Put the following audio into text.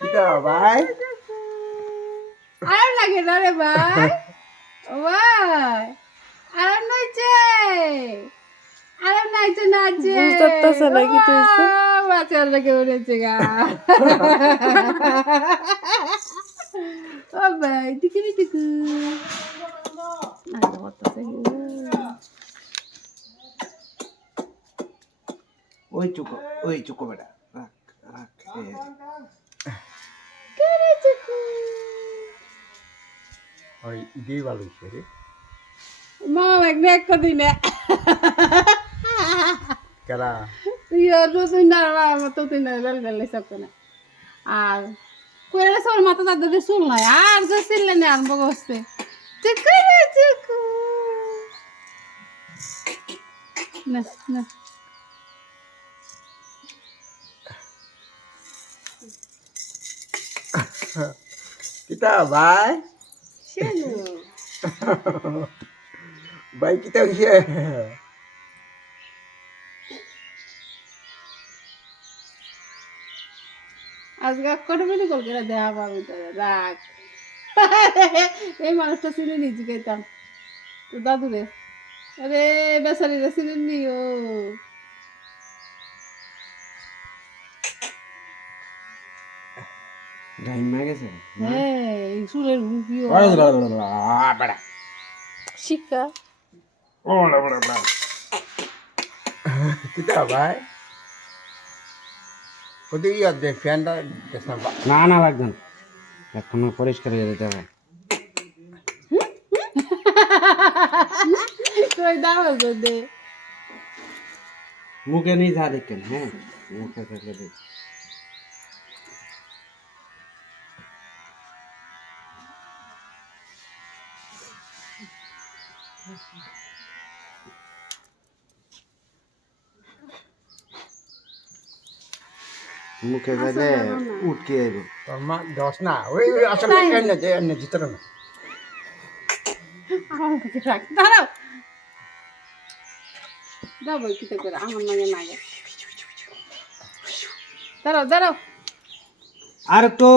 কিটা ভাই আরাম লাগে না রে ভাই ভাই আরাম নাইছে আরাম নাইছে নাচে বুঝতেছে না কি তুইছে বাচ্চার লাগে উড়েছে গা ও ভাই টিকিরি টিকু ওই চুকো বেটা রাখ রাখ ওই দিয়ে ভালো রে মা এক কদিন কেরা তুই তুই না তো তুই না বেল বেল সব না আর কইরা সর মাথা দাদা শুন নাই আর যে ছিলে না আরম্ভ করছে চিকুরে চিকু না না কিটা ভাই শুনো ভাই কিটা হইছে আজকে কত মিনিট কল করে দেয়া পাবি তোরা রাখ এই মানুষটা চিনি নিজে খেতাম তো দাদু রে আরে বেচারি রে চিনি নিও গাইন মা গেছে হ্যাঁ এই চুলের হুকিও বেটা শিক্ষা ওলা বড় বড় কিটা ভাই কদি ইয়া দে ফ্যানটা না না লাগবে না এখন পরিষ্কার হয়ে যেতে হবে তুই দাও দে মুখে নেই যা দেখেন হ্যাঁ মুখে থাকলে দেখ মুখে গেলে উঠকে আইব তোর মা দশ না ওই আসলে এনে ভিতরে না আমার কাছে রাখ দাঁড়াও দাও বই কিতে করে আমার নাগে নাগে দাঁড়াও দাঁড়াও আর তো